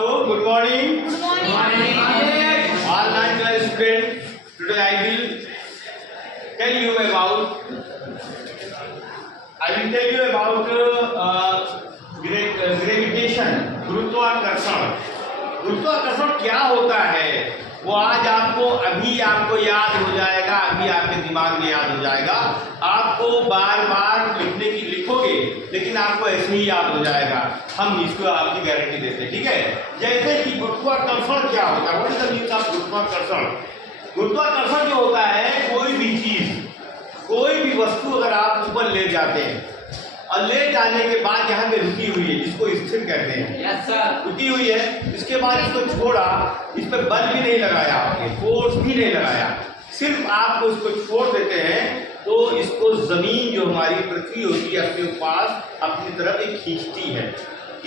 Good morning. Good morning. All 9th class students. Today I will tell you about gravitation. गुरुत्वाकर्षण. गुरुत्वाकर्षण क्या होता है वो आज आपको याद हो जाएगा. अभी आपके दिमाग में याद हो जाएगा. आपको बार बार लिखोगे लेकिन आपको ऐसे ही याद हो जाएगा. हम इसको आपकी गारंटी देते हैं. ठीक है. जैसे कि गुरुत्वाकर्षण क्या होता है. What is the meaning of गुरुत्वाकर्षण. गुरुत्वाकर्षण जो होता है कोई भी चीज, कोई भी वस्तु अगर आप ऊपर ले जाते हैं और ले जाने के बाद यहाँ पे रुकी हुई है जिसको स्थिर कहते हैं. Yes sir. रुकी हुई है. इसके बाद इसको छोड़ा, इस पर बल भी नहीं लगाया आपने, फोर्स भी नहीं लगाया, सिर्फ आपको इसको छोड़ देते हैं तो इसको जमीन जो हमारी पृथ्वी होती है अपने पास अपनी तरफ एक खींचती है.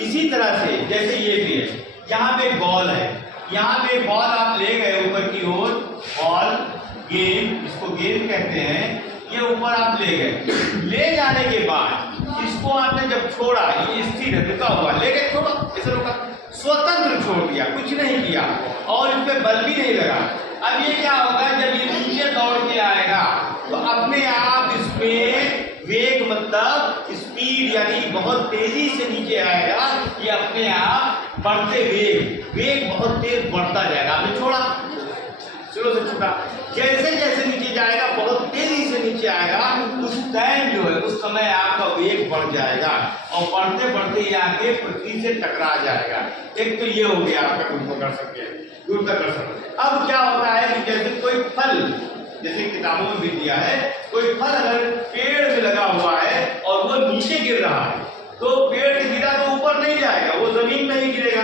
इसी तरह से जैसे ये भी है, यहाँ पे बॉल है, यहाँ पे बॉल आप ले गए ऊपर की ओर, बॉल गेंद, इसको गेंद कहते हैं, ये ऊपर आप ले गए. ले जाने के बाद इसको आपने जब छोड़ा, ये स्थिर है, रुका हुआ, ले गए, छोड़ा, ऐसे रुका, स्वतंत्र छोड़ दिया, कुछ नहीं किया और इस पे बल भी नहीं लगा. अब ये क्या होगा, जब ये नीचे दौड़ के आएगा तो अपने आप इसमें वेग, मतलब स्पीड, यानी बहुत तेजी से नीचे आएगा. ये अपने आप बढ़ते वेग बहुत तेज बढ़ता जाएगा. आपने छोड़ा, शुरू से छूटा, जैसे जैसे नीचे जाएगा बहुत तेजी से नीचे आएगा, उस टाइम जो है उस समय आपका वेग बढ़ जाएगा और बढ़ते बढ़ते ये आके पृथ्वी से टकरा जाएगा. एक तो ये हो गया आपका गुरुत्वाकर्षण. अब क्या होता है कि जैसे कोई फल, जैसे किताबों में भी दिया है, कोई फल अगर पेड़ में लगा हुआ है और वो नीचे गिर रहा है तो पेड़ से गिरा तो ऊपर नहीं जाएगा, वो जमीन में ही गिरेगा.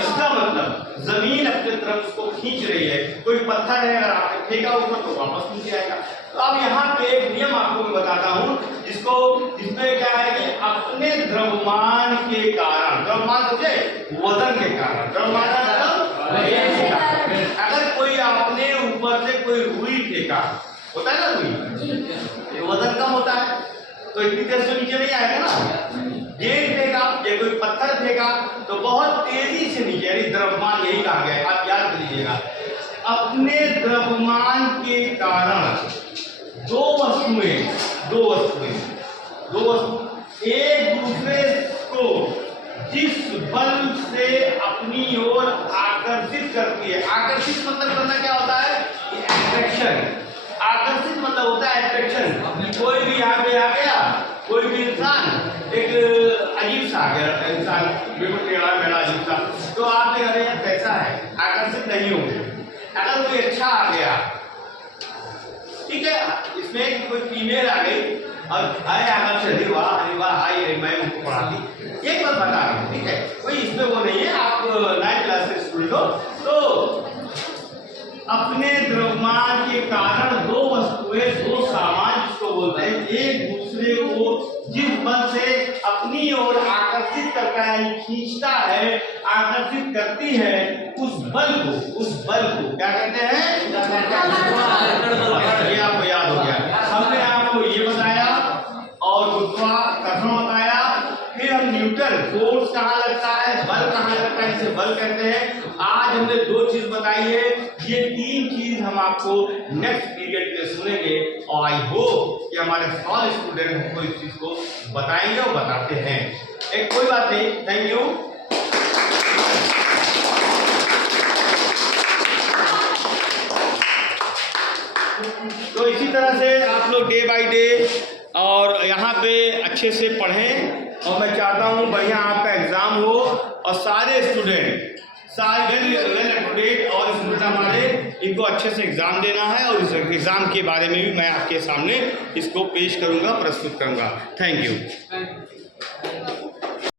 इसका मतलब जमीन अपने तरफ उसको खींच रही है. कोई पत्थर है अगर आपने फेंका ऊपर तो वापस नीचे आएगा. तो अब यहाँ पे एक नियम आपको मैं बताता हूँ जिसमें क्या है कि अपने द्रव्यमान के कारण, द्रव्यमान समझे, वजन के कारण, द्रव्यमान अगर कोई आपने ऊपर से कोई रुई फेंका, होता है ना रुई, वजन कम होता है तो इतनी देर से नीचे नहीं आएगा ना. गेंद फेंका या कोई पत्थर फेंका तो बहुत तेजी से नीचे, यानी द्रव्यमान यही कहा गया है, आप याद कर लीजिएगा. अपने द्रव्यमान के कारण दो वस्तुएं एक दूसरे को जिस बल से अपनी ओर आकर्षित करती है. आकर्षित मतलब करना क्या होता है, अट्रैक्शन. आकर्षित मतलब होता है अट्रैक्शन. कोई भी यहाँ पे आ गया, कोई भी इंसान एक अजीब सा आ गया, इंसान बिल्कुल टेढ़ा मेढ़ा अजीब सा, तो आपने कहा यार कैसा है, आकर्षित नहीं होंगे. अगर कोई अच्छा आ गया, ठीक है, इसमें कोई फीमेल आ गई और हाय आकर्षित, वाह वाह, हाय मैं उनको पढ़ाती, एक बात बता रहा हूँ, ठीक है, कोई इसमें वो नहीं है. आप 9th क्लास से स्टूडेंट हो तो अपने द्रव्यमान के कारण दो वस्तुएं, दो सामान जिसको बोलते हैं, एक दूसरे को जिस बल से अपनी ओर आकर्षित करता है, खींचता है, आकर्षित करती है, उस बल को क्या कहते हैं. ये आपको याद हो गया. हमने आपको ये बताया और गुरुत्वाकर्षण बताया. फिर हम न्यूटन, फोर्स कहाँ लगता है, बल कहाँ लगता है, इसे बल कहते हैं. आज हमने दो चीज बताई है. ये तीन चीज हम आपको नेक्स्ट पीरियड में सुनेंगे और आई होप कि हमारे सारे स्टूडेंट हमको इस चीज को बताएंगे और बताते हैं. एक कोई बात नहीं. Thank you. तो इसी तरह से आप लोग डे बाय डे और यहाँ पे अच्छे से पढ़ें और मैं चाहता हूँ बढ़िया आपका एग्जाम हो और सारे student well up to date और स्टूडेंट हमारे, इनको अच्छे से एग्ज़ाम देना है और इस एग्ज़ाम के बारे में भी मैं आपके सामने इसको पेश करूँगा, प्रस्तुत करूँगा. Thank you.